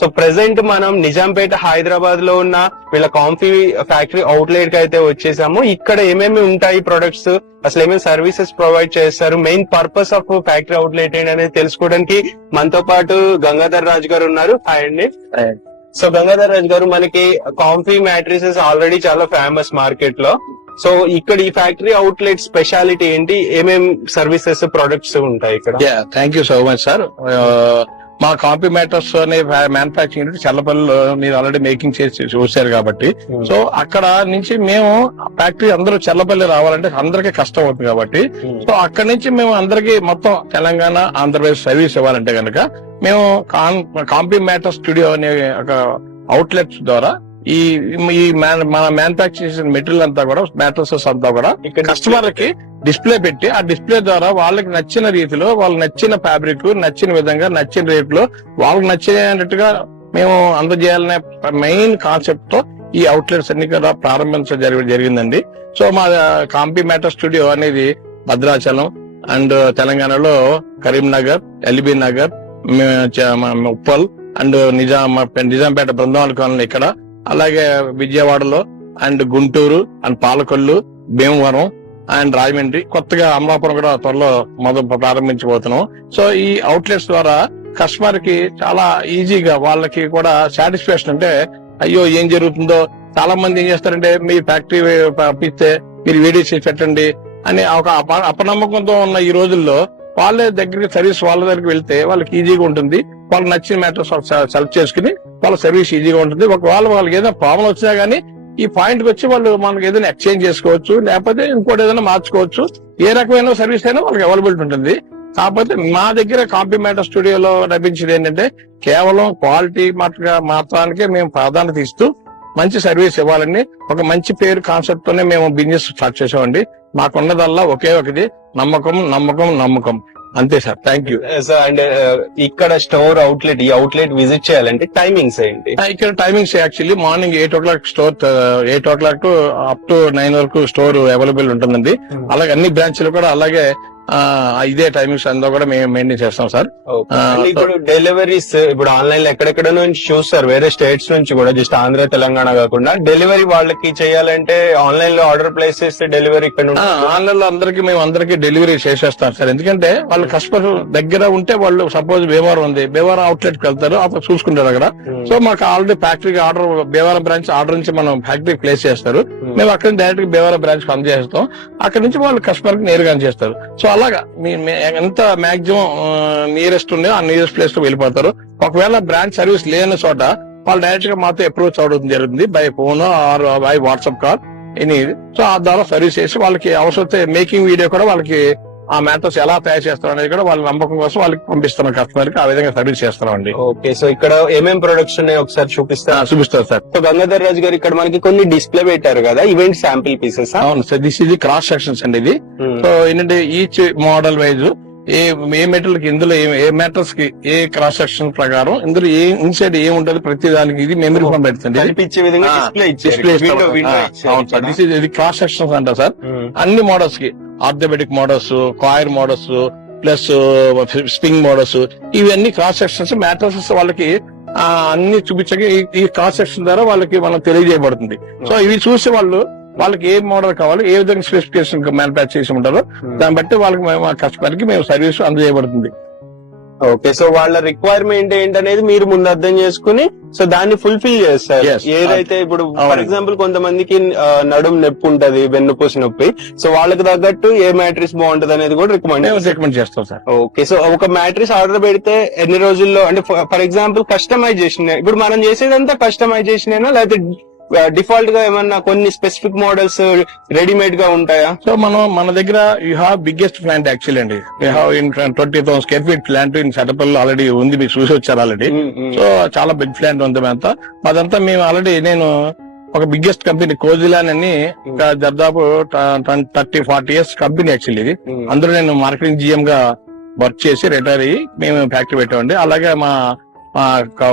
So present మనం నిజాంపేట హైదరాబాద్ లో ఉన్న వీళ్ళ కాంఫీ ఫ్యాక్టరీ అవుట్లెట్ కి అయితే వచ్చేసాము. ఇక్కడ ఏమేమి ఉంటాయి ప్రొడక్ట్స్, అసలు ఏమేమి సర్వీసెస్ ప్రొవైడ్ చేస్తారు, main purpose of factory outlet ఏంటి అనేది తెలుసుకోవడానికి మనతో పాటు గంగాధర్ రాజు గారు ఉన్నారు. హాయ్ అండి. సో గంగాధర్ రాజు గారు, మనకి కాంఫీ మ్యాట్రిసెస్ ఆల్రెడీ చాలా ఫేమస్ మార్కెట్ లో. సో ఇక్కడ ఈ ఫ్యాక్టరీ అవుట్లెట్ స్పెషాలిటీ ఏంటి, ఏమేం సర్వీసెస్ ప్రొడక్ట్స్ ఉంటాయి ఇక్కడ? Thank you so much sir. మా కాంపీ మ్యాటర్స్ అనే మ్యానుఫాక్చరింగ్ యూనిట్ చల్లపల్లిలో మీరు ఆల్రెడీ మేకింగ్ చేసి చూశారు కాబట్టి, సో అక్కడ నుంచి మేము ఫ్యాక్టరీ అందరూ చల్లపల్లి రావాలంటే అందరికీ కష్టం అవుతుంది కాబట్టి, సో అక్కడి నుంచి మేము అందరికీ మొత్తం తెలంగాణ ఆంధ్రప్రదేశ్ సర్వీస్ ఇవ్వాలంటే కనుక మేము కాంపీ మ్యాటర్ స్టూడియో అనే ఒక అవుట్లెట్స్ ద్వారా ఈ మన మ్యానుఫాక్చర్ చేసిన మెటీరియల్ అంతా కూడా మ్యాట్రసెస్ అంతా కూడా కస్టమర్ కి డిస్ప్లే పెట్టి, ఆ డిస్ప్లే ద్వారా వాళ్ళకి నచ్చిన రీతిలో, వాళ్ళకి నచ్చిన ఫ్యాబ్రిక్ నచ్చిన విధంగా నచ్చిన రేట్లో వాళ్ళకి నచ్చినట్టుగా మేము అందజేయాలనే మెయిన్ కాన్సెప్ట్ తో ఈ అవుట్లెట్స్ అన్ని కూడా ప్రారంభించడం జరిగిందండి. సో మా కాంపీ మ్యాటర్ స్టూడియో అనేది భద్రాచలం అండ్ తెలంగాణలో Karimnagar, LB Nagar, Uppal and Nizampet Brindavan colony ఇక్కడ, అలాగే విజయవాడలో and Guntur and Palakollu, Bhimavaram and Rajahmundry, కొత్తగా అమలాపురం కూడా త్వరలో ప్రారంభించబోతున్నాం. సో ఈ అవుట్లెట్స్ ద్వారా కస్టమర్ కి చాలా ఈజీగా వాళ్ళకి కూడా సాటిస్ఫాక్షన్, అంటే అయ్యో ఏం జరుగుతుందో, చాలా మంది ఏం చేస్తారంటే మీ ఫ్యాక్టరీ పంపిస్తే మీరు వీడియో చేసి పెట్టండి అని ఒక అపనమ్మకంతో ఉన్న ఈ రోజుల్లో వాళ్ళ దగ్గరికి సర్వీస్ వాళ్ళ దగ్గరికి వెళ్తే వాళ్ళకి ఈజీగా ఉంటుంది. వాళ్ళకి నచ్చిన మ్యాటర్స్ సెలెక్ట్ చేసుకుని వాళ్ళ సర్వీస్ ఈజీగా ఉంటుంది. ఒకవేళ వాళ్ళకి ఏదైనా ప్రాబ్లం వచ్చినా గానీ ఈ పాయింట్ కి వచ్చి వాళ్ళు మనకి ఏదైనా ఎక్స్చేంజ్ చేసుకోవచ్చు, లేకపోతే ఇంకోటి ఏదైనా మార్చుకోవచ్చు. ఏ రకమైన సర్వీస్ అయినా వాళ్ళకి అవైలబిలిటీ ఉంటుంది. కాకపోతే మా దగ్గర కాంపీ మ్యాటర్ స్టూడియోలో లభించేది ఏంటంటే కేవలం క్వాలిటీ మాత్రానికే మేము ప్రాధాన్యత ఇస్తూ మంచి సర్వీస్ ఇవ్వాలని ఒక మంచి పేరు కాన్సెప్ట్ తోనే మేము బిజినెస్ స్టార్ట్ చేసామండి. మాకున్నదల్లా ఒకే ఒకటి, నమ్మకం నమ్మకం నమ్మకం, అంతే సార్. Thank you. అండ్ ఇక్కడ స్టోర్ అవుట్లెట్, ఈ అవుట్లెట్ విజిట్ చేయాలంటే టైమింగ్స్ ఏంటి? ఇక్కడ timings actually morning 8 o'clock store, 8 o'clock to up to 9 వరకు స్టోర్ అవైలబుల్ ఉంటుందండి. అలాగే అన్ని బ్రాంచ్లు కూడా అలాగే ఇదే టైమింగ్స్ అంతా కూడా మేము మెయింటైన్ చేస్తాం సార్. ఇప్పుడు డెలివరీస్ ఇప్పుడు ఆన్లైన్ లో ఎక్కడెక్కడ నుంచి చూస్తారు, వేరే స్టేట్స్ నుంచి కూడా, జస్ట్ ఆంధ్ర తెలంగాణ కాకుండా డెలివరీ వాళ్ళకి చేయాలంటే ఆన్లైన్ లో ఆర్డర్ ప్లేస్ చేస్తే డెలివరీ ఇక్కడ ఆన్లైన్ లో మేము అందరికి డెలివరీ చేసేస్తాం సార్. ఎందుకంటే వాళ్ళు కస్టమర్ దగ్గర ఉంటే, వాళ్ళు సపోజ్ భీమవరం ఉంది, భీమవరం అవుట్లెట్ కి వెళ్తారు, అప్పుడు చూసుకుంటారు అక్కడ. సో మాకు ఆల్రెడీ ఫ్యాక్టరీకి ఆర్డర్, భీమవరం బ్రాంచ్ ఆర్డర్ నుంచి మనం ఫ్యాక్టరీ ప్లేస్ చేస్తారు, మేము అక్కడ డైరెక్ట్ గా భీమవరం బ్రాంచ్ అందజేస్తాం. అక్కడ నుంచి వాళ్ళు కస్టమర్ కి నేరుగా చేస్తారు. సో అలాగా ఎంత మాక్సిమం నియరెస్ట్ ఉండే ఆ నియరెస్ట్ ప్లేస్ లో వెళ్ళిపోతారు. ఒకవేళ బ్రాంచ్ సర్వీస్ లేని చోట వాళ్ళు డైరెక్ట్ గా మాతో అప్రోచ్ అవడం జరుగుతుంది, by phone are by WhatsApp call any. So ఆ ద్వారా సర్వీస్ చేసి వాళ్ళకి అవసరమైతే మేకింగ్ వీడియో కూడా వాళ్ళకి ఆ మ్యాటర్స్ ఎలా తయారు చేస్తారు అనేది కూడా వాళ్ళ నమ్మకం కోసం వాళ్ళకి పంపిస్తున్నాం కస్టమర్ కి. ఆ విధంగా సర్వీస్ చేస్తామండి. ఓకే, సో ఇక్కడ ఏమేం ప్రొడక్ట్స్ ఉన్నాయో ఒకసారి చూపిస్తారు సార్. సో గంగాధర్ రాజు గారు, ఇక్కడ మనకి కొన్ని డిస్ప్లే పెట్టారు కదా, ఈవెంట్ శాంపిల్ పీసెస్. అవును సార్, దిస్ ఇది క్రాస్ సెక్షన్స్ అండి ఇది. సో ఏంటంటే ఈచ్ మోడల్ వైజ్ ఏ మెటీరియల్ కి, ఇందులో ఏ మ్యాటర్స్ కి ఏ క్రాస్ సెక్షన్ ప్రకారం ఇందులో ఏ ఇన్సైడ్ ఏం ఉంటుంది ప్రతి దానికి ఇది మెమరీ ఫోన్ పెడుతుంది, డిస్ప్లే. అవును సార్, దిస్ ఇది క్రాస్ సెక్షన్స్ అంట సార్. అన్ని మోడల్స్ కి orthopaedic models, coir models plus spring models, ఇవన్నీ క్రాస్ సెక్షన్స్ మ్యాట్రసెస్ వాళ్ళకి అన్ని చూపించక ఈ క్రాస్ సెక్షన్ ద్వారా వాళ్ళకి మనం తెలియజేయబడుతుంది. సో ఇవి చూసి వాళ్ళకి ఏ మోడల్ కావాలి, ఏ విధంగా స్పెసిఫికేషన్ మ్యానుఫ్యాక్చర్ చేసి ఉంటారో దాన్ని బట్టి వాళ్ళకి కస్టమర్ కి మేము సర్వీస్ అందజేయబడుతుంది. ఓకే, సో వాళ్ళ రిక్వైర్మెంట్ ఏంటనేది మీరు ముందు అర్థం చేసుకుని సో దాన్ని ఫుల్ఫిల్ చేస్తారు. ఏదైతే ఇప్పుడు ఫర్ ఎగ్జాంపుల్ కొంతమందికి నడుం నొప్పి ఉంటది, వెన్నుపూసి నొప్పి, సో వాళ్ళకి తగ్గట్టు ఏ మ్యాట్రిస్ బాగుంటది అనేది కూడా రికమెండ్ చేస్తాం సార్. ఓకే, సో ఒక మ్యాట్రిస్ ఆర్డర్ పెడితే ఎన్ని రోజుల్లో, అంటే ఫర్ ఎగ్జాంపుల్ కస్టమైజేషన్, ఇప్పుడు మనం చేసేదంతా కస్టమైజేషన్ అయినా లేకపోతే డిఫాల్ట్ గా ఏమన్నా కొన్ని స్పెసిఫిక్ మోడల్స్ రెడీమేడ్ గా ఉంటాయా? సో మన దగ్గర you have biggest plant actually అండి. You have in 20,000 square feet plant in సెటపల్ ఆల్రెడీ ఉంది, మీరు చూసి వచ్చారు ఆల్రెడీ. సో చాలా బిగ్ ప్లాంట్ ఉంది అంతా. అదంతా మేము ఆల్రెడీ, నేను ఒక బిగ్గెస్ట్ కంపెనీ కోజిలాన్ అని దాదాపు 30-40 years కంపెనీ యాక్చువల్లీ ఇది. అందులో నేను మార్కెటింగ్ GM గా వర్క్ చేసి రిటైర్ అయ్యి మేము ఫ్యాక్టరీ పెట్టామండి. అలాగే మా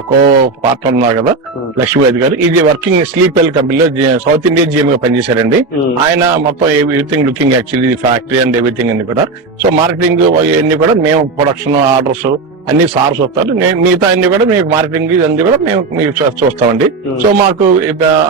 కో పార్ట్నర్ ఉన్నారు కదా లక్ష్మీబాద్ గారు, ఇది వర్కింగ్ స్లీప్ వెల్ కంపెనీలో సౌత్ ఇండియా GM గా పనిచేశారండి. ఆయన మొత్తం everything looking actually factory and everything అన్ని కూడా. సో మార్కెటింగ్ అన్ని కూడా మేము ప్రొడక్షన్ ఆర్డర్స్ అన్ని సార్స్ వస్తారు. మిగతా అన్ని కూడా మీకు మార్కెటింగ్ అన్ని కూడా మేము చూస్తామండి. సో మాకు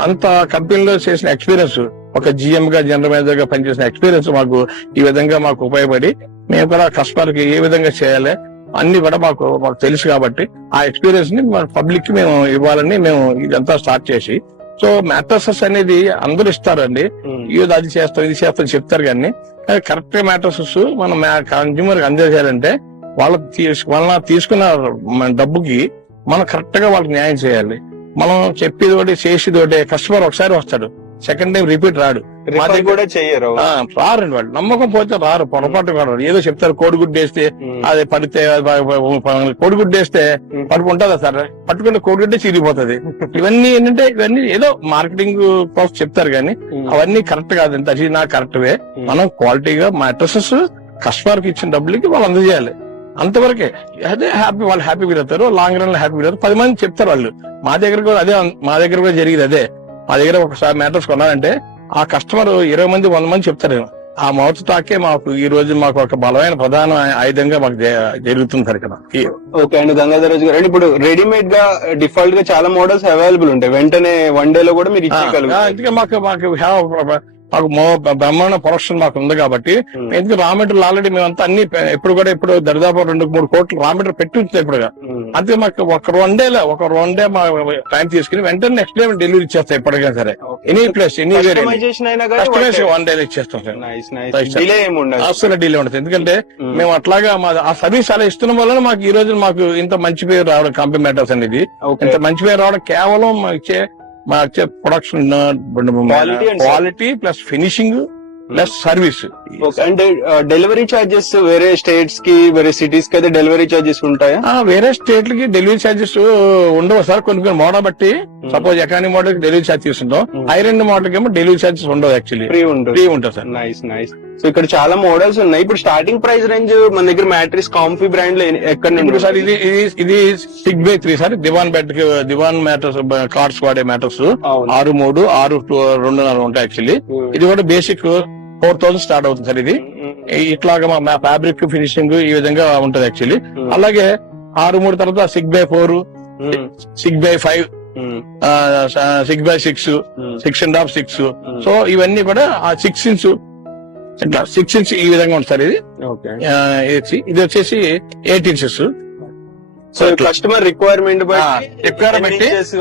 అంత కంపెనీలో చేసిన ఎక్స్పీరియన్స్, ఒక జిఎం గా జనరల్ మేనేజర్ గా పనిచేసిన ఎక్స్పీరియన్స్ మాకు ఈ విధంగా మాకు ఉపయోగపడి మేము కూడా కస్టమర్ కి ఏ విధంగా చేయాలి అన్ని కూడా మాకు తెలుసు కాబట్టి ఆ ఎక్స్పీరియన్స్ ని పబ్లిక్ కి మేము ఇవ్వాలని మేము ఇదంతా స్టార్ట్ చేసి, సో మ్యాట్రసెస్ అనేది అందరూ ఇస్తారండి, అది చేస్తాం ఇది చేస్తాం చెప్తారు, కానీ కరెక్ట్ గా మ్యాట్రసెస్ మనం కన్జ్యూమర్ కి అందజేయాలంటే వాళ్ళ తీసుకున్న డబ్బుకి మనం కరెక్ట్ గా వాళ్ళకి న్యాయం చేయాలి. మనం చెప్పేది ఒకటి చేసేది ఒకటి. కస్టమర్ ఒకసారి వస్తాడు, సెకండ్ టైం రిపీట్ రాడు, కూడా చెయ్యరు, రారండి వాళ్ళు. నమ్మకం పోతే రారు, పొరపాటు రారు. ఏదో చెప్తారు కోడిగుడ్డు వేస్తే అది పడితే, కోడిగుడ్డు వేస్తే పడుపు ఉంటుందా సార్, పట్టుకుంటే కోడిగుడ్డే చిరిగిపోతుంది. ఇవన్నీ ఏంటంటే ఇవన్నీ ఏదో మార్కెటింగ్ కోసం చెప్తారు, కానీ అవన్నీ కరెక్ట్ కాదండి. అది నాకు కరెక్ట్ వే. మనం క్వాలిటీగా మ్యాట్రసెస్ కస్టమర్ కి ఇచ్చిన డబ్బులకి వాళ్ళు అందజేయాలి, అంతవరకే. అదే హ్యాపీ, వాళ్ళు హ్యాపీ ఫీల్ అవుతారు, లాంగ్ రన్ లో హ్యాపీ ఫీల్ అవుతారు. 10 మంది చెప్తారు వాళ్ళు. మా దగ్గర కూడా జరిగింది అదే. మా దగ్గర ఒకసారి మ్యాటర్స్ కొన్నారంటే ఆ కస్టమర్ 20 మంది 100 మంది చెప్తారు. ఆ మౌత్ టాకే మాకు ఈ రోజు మాకు ఒక బలమైన ప్రధాన ఆయుధంగా మాకు జరుగుతుంది సార్ ఇక్కడ. ఓకే అండి గంగాధర్ రాజు గారు, ఇప్పుడు రెడీమేడ్ గా డిఫాల్ట్ గా చాలా మోడల్స్ అవైలబుల్ ఉంటాయి, వెంటనే 1 day లో కూడా మీరు ఇచ్చేయగలుగుతారు. అందుకే మాకు బ్రహ్మాండ ప్రొడక్షన్ మాకు ఉంది కాబట్టి, ఎందుకు రా మెటీరియల్ ఆల్రెడీ మేమంతా అన్ని ఇప్పుడు దరిదాపు 2-3 కోట్లు రా మెటీరియల్ పెట్టి ఉంచుతాం ఇప్పుడుగా. అందుకే మాకు ఒక 1 day మా టైం తీసుకుని వెంటనే నెక్స్ట్ డే డెలివరీ ఇచ్చేస్తాం ఎప్పటికైనా సరే. Any place any customisation 1 day ఇచ్చేస్తాం సార్. అసలు డీలే ఉంటుంది, ఎందుకంటే మేము అట్లాగా ఆ సర్వీస్ అలా ఇస్తున్న వల్ల మాకు ఈ రోజు మాకు ఇంత మంచి పేరు రావడం, కంపెనీ మ్యాటర్స్ అనేది ఇంత మంచి పేరు రావడం కేవలం మా వచ్చే production quality plus finishing plus service. అంటే డెలివరీ చార్జెస్ వేరే స్టేట్స్ కి వేరే సిటీస్ కి అయితే డెలివరీ చార్జెస్ ఉంటాయా? వేరే స్టేట్ లకి డెలివరీ చార్జెస్ ఉండవు సార్. కొన్ని మోడల్ బట్టి, సపోజ్ ఎకానమీ మోడల్ కి డెలివరీ చార్జ్ తీసుకుంటాం, ఐరన్ మోడల్ కి ఏమో డెలివరీ చార్జెస్ ఉండవు, యాక్చువల్లీ ఫ్రీ ఉంటుంది సార్. నైస్. సో ఇక్కడ చాలా మోడల్స్ ఉన్నాయి. ఇప్పుడు స్టార్టింగ్ ప్రైస్ రేంజ్ మన దగ్గర మ్యాట్రిక్స్ కాంఫీ బ్రాండ్ లో ఎక్కడ నుండి సార్? ఇది 6x3 సార్. దివాన్ బెడ్, దివాన్ మ్యాటర్స్, కార్డ్స్ వాడే మ్యాటర్స్ 6-3, 6-2.5 ఉంటాయి యాక్చువల్లీ. ఇది కూడా బేసిక్ 4,000 స్టార్ట్ అవుతుంది సార్. ఇది ఇట్లాగా మా ఫ్యాబ్రిక్ ఫినిషింగ్ ఈ విధంగా ఉంటది యాక్చువల్లీ. అలాగే 6-3 తర్వాత 6x4, 6x5, 6x6, 6.5, 6. సో ఇవన్నీ కూడా ఆ 6 inch ఇట్లా 6 inch ఈ విధంగా ఉంటుంది సార్. ఇది వచ్చేసి 8 inches. సో కస్టమర్ రిక్వైర్మెంట్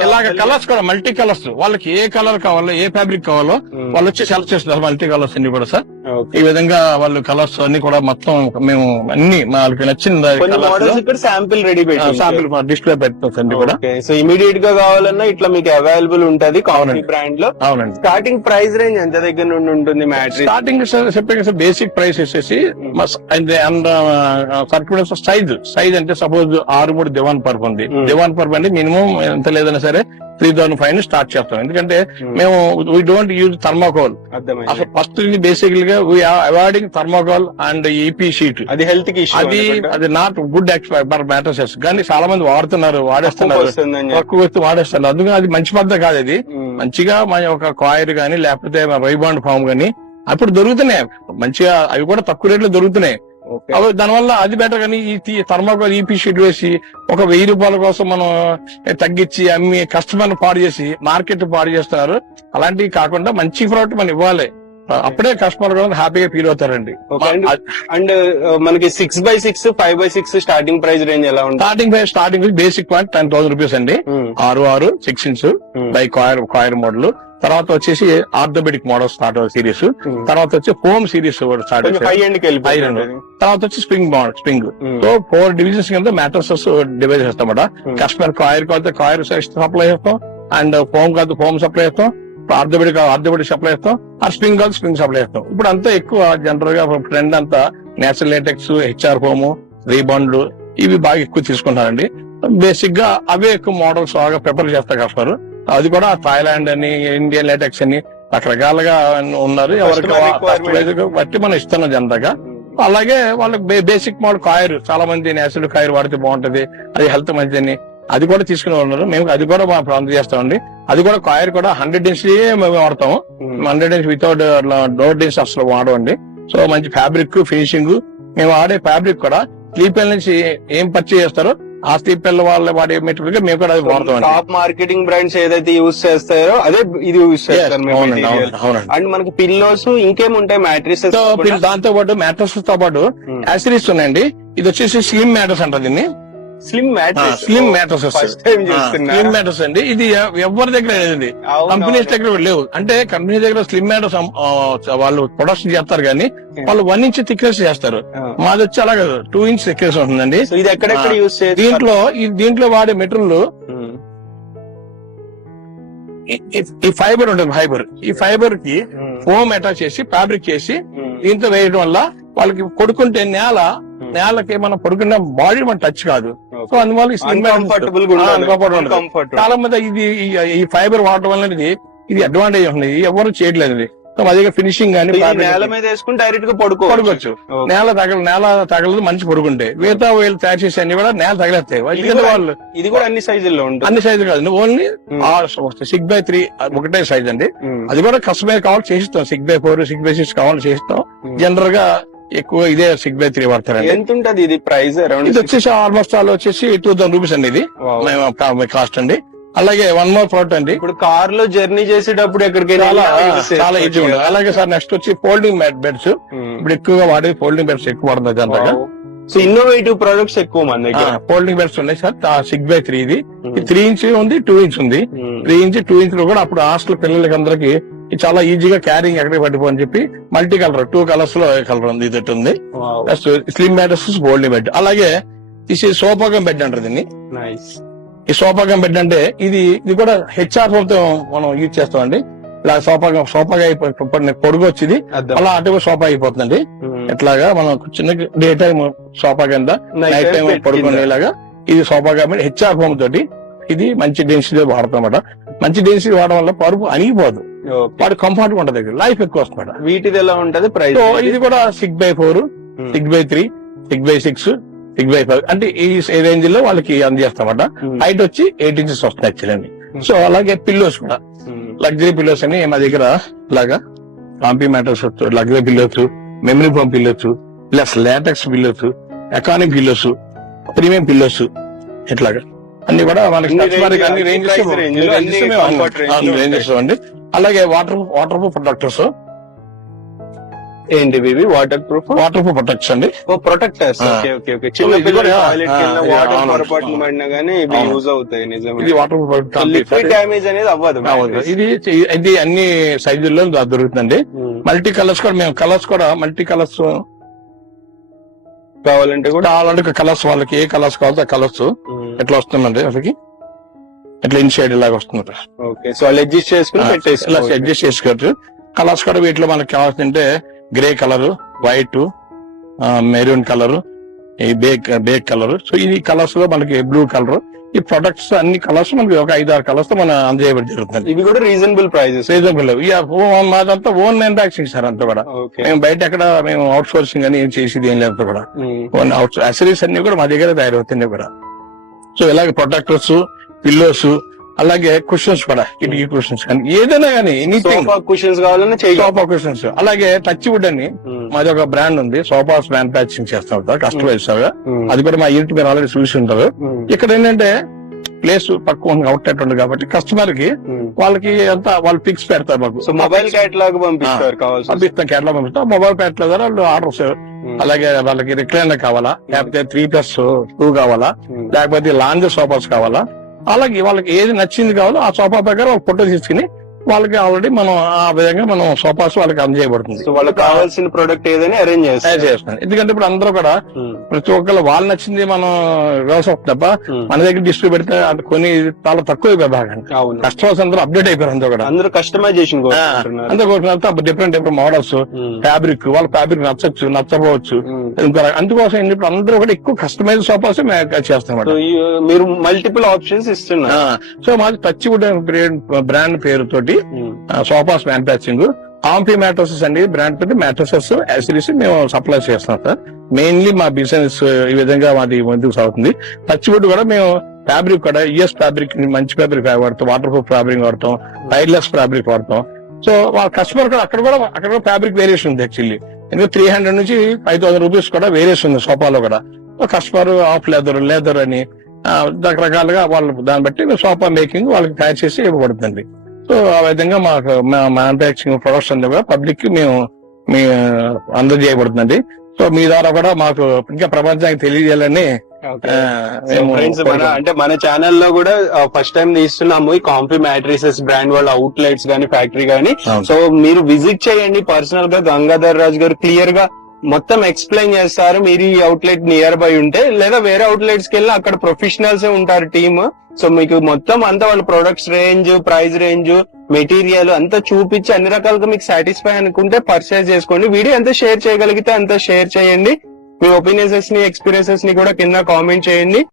ఇలాగ కలర్స్ కూడా మల్టీ కలర్స్, వాళ్ళకి ఏ కలర్ కావాలో ఏ ఫ్యాబ్రిక్ కావాలో వాళ్ళు వచ్చి సెలెక్ట్ చేస్తున్నారు. మల్టీ కలర్స్ అన్ని కూడా సార్ ఈ విధంగా వాళ్ళు కలర్స్ అన్ని కూడా మొత్తం మేము అన్ని వాళ్ళకి నచ్చిన శాంపిల్ రెడీ శాంపిల్ డిస్ప్లే పెడతాం అన్ని కూడా. సో ఇమీడియట్ గా కావాలన్నా ఇట్లా మీకు అవైలబుల్ ఉంటది కావాలి బ్రాండ్ లో. అవునండి. స్టార్టింగ్ ప్రైస్ రేంజ్ ఎంత దగ్గర నుండి ఉంటుంది మ్యాట్రిక్స్? స్టార్టింగ్ చెప్పే బేసిక్ ప్రైస్ వచ్చేసి సైజ్ అంటే సపోజ్ 6-3 దివాన్ పర్ప్ ఉంది. దివాన్ పర్ప్ అంటే మినిమం ఎంత లేదన్నా సరే 3,500 స్టార్ట్ చేస్తాం. ఎందుకంటే మేము వీ డోంట్ యూజ్ థర్మాకోల్. అసలు ఫస్ట్ బేసికల్ గా avoiding thermocol and EP sheet. అది హెల్త్ కి అది నాట్ గుడ్ మ్యాటర్స్, కానీ చాలా మంది వాడేస్తున్నారు, తక్కువ వస్తూ వాడేస్తున్నారు. అందుకని అది మంచి పద్ధతి కాదు. అది మంచిగా మన ఒక కాయిర్ గానీ లేకపోతే వైబాండ్ ఫామ్ గానీ అప్పుడు దొరుకుతున్నాయి మంచిగా, అవి కూడా తక్కువ రేట్లో దొరుకుతున్నాయి. దానివల్ల అది బెటర్. కానీ ఈ థర్మాకోల్ ఈపీ షీట్ వేసి ఒక 1000 రూపాయల కోసం మనం తగ్గించి అమ్మి కస్టమర్ పాడు చేసి మార్కెట్ పాడు చేస్తున్నారు. అలాంటివి కాకుండా మంచి ప్రోడక్ట్ మనం ఇవ్వాలి, అప్పుడే కస్టమర్ కూడా హ్యాపీగా ఫీల్ అవుతారండి. అండ్ మనకి 6x6, 5x6 starting price range ఎలా ఉంటుంది? స్టార్టింగ్ బేసిక్ పాయింట్ 10,000 రూపీస్ అండి. 6 6 inch బై కాయర్ మోడల్. తర్వాత వచ్చేసి ఆర్థోపెడిక్ మోడల్ స్టార్ట్ సిరీస్. తర్వాత వచ్చి ఫోమ్ సిరీస్ స్టార్ట్. తర్వాత వచ్చి స్ప్రింగ్. సో 4 divisions కింద మ్యాట్రసెస్ డివైడ్ చేస్తామట. కస్టమర్ కాయర్ కావాలంటే కాయర్ సప్లై చేస్తాం, అండ్ ఫోమ్ కాదు ఫోమ్ సప్లై చేస్తాం, ఆర్థోపెడిక్ సప్లై చేస్తాం, ఆ స్ప్రింగ్ కాదు స్ప్రింగ్ సప్లై చేస్తాం. ఇప్పుడు అంతా ఎక్కువ జనరల్ గా ట్రెండ్ అంతా నేచురల్ లేటెక్స్, హెచ్ఆర్ ఫోమ్, రీబాండ్ ఇవి బాగా ఎక్కువ తీసుకుంటారండి. బేసిక్ గా అవే ఎక్కువ మోడల్స్ బాగా ప్రిఫర్ చేస్తారు కస్టమర్. అది కూడా థాయిలాండ్ అని, ఇండియన్ లేటెక్స్ అని రకరకాలుగా ఉన్నారు. ఎవరికి బట్టి మనం ఇస్తున్నాం జనరల్గా. అలాగే వాళ్ళకి బేసిక్ మోడల్ కాయర్, చాలా మంది నేచురల్ కాయర్ వాడితే బాగుంటది, అది హెల్త్ మంచిదని అది కూడా తీసుకునే ఉన్నారు. మేము అది కూడా మా ప్రాంతం చేస్తామండి. అది కూడా కాయర్ కూడా 100 inch మేము వాడతాము. 100 inch వితౌట్ డోర్ ఇంచ్ అసలు వాడమండి. సో మంచి ఫ్యాబ్రిక్ ఫినిషింగ్, మేము వాడే ఫ్యాబ్రిక్ కూడా స్లీప్ వెల్ నుంచి ఏం పర్చేజ్ చేస్తారో ఆ స్లీప్ వెల్ వాళ్ళ వాడే మెటీరియల్ గా మేము కూడా అది వాడతాం. టాప్ మార్కెటింగ్ బ్రాండ్స్ ఏదైతే యూజ్ చేస్తారో అదే ఇది యూజ్ చేస్తారు. అవునండి. అండ్ మనకి పిల్లోస్ ఇంకేముంటాయి మ్యాట్రిసెస్, దాంతో పాటు మ్యాట్రస్ తో పాటు యాసిరీస్ ఉన్నాయండి. ఇది వచ్చేసి స్లిమ్ మ్యాట్రస్ అంటారు దీన్ని. Slim mattress, slim mattress slim mattress అండి. ఇది ఎవరి దగ్గర లేదండి, కంపెనీస్ దగ్గర లేవు. అంటే కంపెనీ దగ్గర స్లిమ్ మ్యాట్రస్ వాళ్ళు ప్రొడక్షన్ చేస్తారు కానీ వాళ్ళు 1 ఇంచ్ థిక్నెస్ చేస్తారు. మాది వచ్చి అలా 2 ఇంచ్ థిక్నెస్ ఉంటుందండి. ఇది ఎక్కడెక్కడ యూజ్ చేస్తారు. దీంట్లో వాడే మెటీరియల్ ఈ ఫైబర్ ఉంటుంది. ఈ ఫైబర్ కి ఫోమ్ అటాచ్ చేసి ఫ్యాబ్రిక్ చేసి దీంతో వేయడం వల్ల వాళ్ళకి పడుకుంటే నేలకి మనం పడుకున్న బాడీ మన టచ్ కాదు. సో అందువల్ల చాలా మంది ఈ ఫైబర్ వాడటం వల్ల ఇది అడ్వాంటేజ్ ఉంది. ఎవరు చేయట్లేదు. మా దగ్గర ఫినిషింగ్ కానీ నేల మీద వేసుకుని డైరెక్ట్ గా పడుకోవచ్చు. నేల తగలదు మంచి పడుకుంటే. మిగతా వీళ్ళు తయారు చేసి అన్ని కూడా నేల తగిలేస్తాయి వాళ్ళు. ఇది కూడా అన్ని సైజుల్లో ఉంటుంది. అన్ని సైజులు కాదు, ఓన్లీ 6x3 ఒకటే సైజ్ అండి. అది కూడా కస్టమైజ్ కావాలి చేసిస్తాం. 6x4 6x6 కావాలి చేస్తాం. జనరల్ గా ఎక్కువ ఇదే 6x3 వాడతారండి. ఎంత ఉంటుంది ఇది ప్రైస్? ఇది వచ్చేసి ఆల్మోస్ట్ ఆల్ వచ్చేసి 2000 రూపీస్ అండి. ఇది కాస్ట్ అండి. అలాగే 1 మోర్ ప్రోడక్ట్ అండి. ఇప్పుడు కార్ లో జర్నీ చేసేటప్పుడు ఎక్కడికైనా చాలా ఈజీ ఉంటుంది. అలాగే సార్ నెక్స్ట్ వచ్చి ఫోల్డింగ్ బెడ్స్. ఇప్పుడు ఎక్కువగా వాడేది ఫోల్డింగ్ బెడ్స్ ఎక్కువ పడుతుంది జనరల్ గా. సో ఇన్నోవేటివ్ ప్రొడక్ట్స్ ఎక్కువ మన దగ్గర. ఫోల్డింగ్ బెడ్స్ ఉన్నాయి సార్. 6x3 ఇది 3 ఇంచ్ ఉంది, 2 ఇంచ్ ఉంది. 3 ఇంచ్ 2 ఇంచ్ లో కూడా అప్పుడు హాస్టల్ పిల్లలకి అందరికి చాలా ఈజీగా క్యారింగ్ ఎక్కడికి పట్టిపోని చెప్పి మల్టీ కలర్ 2 కలర్స్ లో కలర్ ఉంది. ఇది ఉంది స్లిమ్ మ్యాట్రస్ ఫోల్డింగ్ బెడ్. అలాగే ఇది సోఫాగం బెడ్ అంటారు దీన్ని. ఈ సోఫాగం బెడ్ అంటే ఇది కూడా హెచ్ఆర్ తో మనం యూజ్ చేస్తామండి. ఇలా సోఫాగా పొడుగు వచ్చింది అలా అటు సోఫా అయిపోతుందండి. ఎట్లాగా మనం చిన్న డే టైం సోఫా కింద నైట్ టైం పడుకునేలాగా ఇది సోఫాగా హెచ్ఆర్ ఫోమ్ తోటి ఇది మంచి డెన్సిటీ వాడతాం అన్నమాట. మంచి డెన్సిటీ వాడడం వల్ల పరుపు అణిగిపోదు, వాడు కంఫర్ట్ ఉంటుంది, లైఫ్ ఎక్కువ వస్తుంది. వీటిది ఎలా ఉంటది ప్రైస్? ఇది కూడా 6x4 6x3 6x6 6x5 అంటే ఈ రేంజ్ లో వాళ్ళకి అందజేస్తామట. హైట్ వచ్చి 8 ఇంచెస్ వస్తుంది యాక్చువల్లీ. సో అలాగే పిల్లోస్ కూడా లగ్జరీ పిల్లోస్ అని మా దగ్గర ఇలాగా comfy mattress luxury pillows, memory foam pillows, plus latex pillows, economic pillows, premium pillows ఇట్లాగా అన్ని కూడా మనకి అన్ని రేంజెస్ అండి. అలాగే వాటర్ ప్రూఫ్ ప్రొటెక్టర్స్. ఏంటి ఇవి? వాటర్ ప్రూఫ్ ప్రొటెక్ట్స్ అండి. ప్రొటెక్టర్స్. చిన్న పిల్లలు వాటర్ పొరపాటున పడినా గానీ ఇవి యూజ్ అవుతాయి. నిజమే. ఇది వాటర్ ప్రూఫ్, లిక్విడ్ డ్యామేజ్ అనేది అవ్వదు. ఇది అన్ని సైజుల్లో దొరుకుతుందండి. మల్టీ కలర్స్ కూడా మేము మల్టీ కలర్స్ కావాలంటే కలర్స్ వాళ్ళకి ఏ కలర్స్ కావాలో ఆ కలర్స్ ఎట్లా వస్తుందండి. వాళ్ళకి ఎట్లా ఇన్సైడ్ ఇలాగ వస్తుంది. సో అడ్జస్ట్ చేసుకుని అడ్జస్ట్ చేసుకోవచ్చు. కలర్స్ కూడా వీటిలో మనకి కావాల్సింటే grey colour, white, maroon colour, ఈ బేక్ కలర్. సో ఈ కలర్స్ లో మనకి బ్లూ కలర్. ఈ ప్రొడక్ట్స్ అన్ని కలర్స్ మనకి ఒక 5-6 కలర్స్ తో మనం అందజేయబడి జరుగుతుంది. ఇవి కూడా రీజనబుల్ ప్రైజెస్. మాదంతా ఓన్ మ్యానుఫాక్చరింగ్ సార్ అంతా కూడా. మేము బయట ఎక్కడ మేము అవుట్ సోర్సింగ్ అని ఏం చేసేది ఏం లేదు కూడా. యాక్సరీస్ అన్ని కూడా మా దగ్గర తయారవుతున్నాయి కూడా. సో ఇలాగే ప్రొటెక్టర్స్, పిల్లోస్, అలాగే కుషన్స్ కూడా, కిటికీ కుషన్స్ కానీ ఏదైనా కానీ కుషన్స్ కావాలన్నా సోఫా కుషన్స్. అలాగే టచ్ వుడ్ అని మాది ఒక బ్రాండ్ ఉంది. సోఫాస్ మ్యానుఫాక్చరింగ్ చేస్తా ఉంటారు కస్టమైజ్ గా. అది కూడా మా యూనిట్ మీరు ఆల్రెడీ చూసి ఉంటారు. ఇక్కడ ఏంటంటే ప్లేస్ తక్కువ అవుట్లెట్ ఉంది కాబట్టి కస్టమర్ కి వాళ్ళకి అంతా వాళ్ళు పిక్స్ పెడతారు మాకు. మొబైల్ క్యాటలాగ్ పంపిస్తారు, పంపిస్తాం. క్యాటలాగ్ పంపిస్తాం. మొబైల్ క్యాటలాగ్ ద్వారా వాళ్ళు ఆర్డర్స్. అలాగే వాళ్ళకి రిక్లైనర్ కావాలా, లేకపోతే 3+2 కావాలా, లేకపోతే లాంజ్ సోఫాస్ కావాలా, అలాగే వాళ్ళకి ఏది నచ్చింది కావాలో ఆ సోఫా ప్రకారం ఒక ఫోటో తీసుకుని వాళ్ళకి ఆల్రెడీ మనం ఆ విధంగా మనం సోఫాస్ వాళ్ళకి అందజేయబడుతుంది. వాళ్ళకి కావాల్సిన ప్రొడక్ట్ ఏదైనా అరేంజ్ చేస్తాం. ఎందుకంటే ఇప్పుడు అందరూ కూడా ప్రతి ఒక్కరు వాళ్ళు నచ్చింది మనం వ్యవసాయం తప్ప మన దగ్గర డిస్ప్లే పెడితే అది కొన్ని చాలా తక్కువ విభాగం. కస్టమర్స్ అందరూ అప్డేట్ అయిపోయారు. అందరూ కూడా అందరూ కస్టమైజేషన్ అందరూ డిఫరెంట్ మోడల్స్, ఫ్యాబ్రిక్ వాళ్ళ ఫ్యాబ్రిక్ నచ్చచ్చు నచ్చపోవచ్చు. అందుకోసం ఇప్పుడు అందరూ కూడా ఎక్కువ కస్టమైజ్ సోఫాస్ చేస్తాం. మీరు మల్టిపుల్ ఆప్షన్స్ ఇస్తున్నారు. సో మాది టచ్ వుడ్ బ్రాండ్ పేరుతోటి సోఫాస్ మ్యానుఫాక్చరింగ్. కాంపీ మ్యాట్రసెస్ అండి బ్రాండ్ తోటి మ్యాట్రసెస్ యాసిరీస్ మేము సప్లై చేస్తాం సార్. మెయిన్లీ మా బిజినెస్ ఈ విధంగా మాది ముందుకు సాగుతుంది. టచ్ వుడ్ కూడా మేము ఫ్యాబ్రిక్ కూడా యూఎస్ ఫ్యాబ్రిక్, మంచి ఫ్యాబ్రిక్ వాడతాం, వాటర్ ప్రూఫ్ ఫ్యాబ్రిక్ వాడతాం, వైర్లెస్ ఫ్యాబ్రిక్ వాడతాం. సో వాళ్ళ కస్టమర్ కూడా అక్కడ ఫ్యాబ్రిక్ వేరియేషన్ ఉంది యాక్చువల్లీ. ఎందుకంటే 300 నుంచి 5000 రూపీస్ కూడా వేరియేషన్ ఉంది సోఫాలో కూడా. కస్టమర్ ఆఫ్ లెదర్ అని రకరకాలుగా వాళ్ళు దాన్ని బట్టి సోఫా మేకింగ్ వాళ్ళకి తయారు చేసి ఇవ్వబడుతుంది. సో ఆ విధంగా మాకు మ్యానుఫాక్చరింగ్ ప్రొడక్ట్స్ అన్ని కూడా పబ్లిక్ కి మేము అందజేయబడుతుంది. సో మీ ద్వారా కూడా మాకు ఇంకా ప్రపంచానికి తెలియజేయాలని ఫ్రెండ్స్ అంటే మన ఛానల్లో కూడా ఫస్ట్ టైం తీస్తున్నాము ఈ కాంఫీ మ్యాట్రిసెస్ బ్రాండ్ వాళ్ళ అవుట్లెట్స్ గానీ ఫ్యాక్టరీ గానీ. సో మీరు విజిట్ చేయండి పర్సనల్ గా. గంగాధర్ రాజు గారు క్లియర్ గా మొత్తం ఎక్స్ప్లెయిన్ చేస్తారు. మీరు ఈ అవుట్లెట్ నియర్ బై ఉంటే లేదా వేరే అవుట్లెట్స్ కి వెళ్ళి అక్కడ ప్రొఫెషనల్స్ ఉంటారు టీమ్. సో మీకు మొత్తం అంతా వాళ్ళ products range, price range, material అంతా చూపించి అన్ని రకాలుగా మీకు సాటిస్ఫై అనుకుంటే పర్చేస్ చేసుకోండి. వీడియో ఎంత షేర్ చేయగలిగితే అంత షేర్ చేయండి. మీ ఒపీనియన్స్ ని, ఎక్స్పీరియన్సెస్ ని కూడా కింద కామెంట్ చేయండి.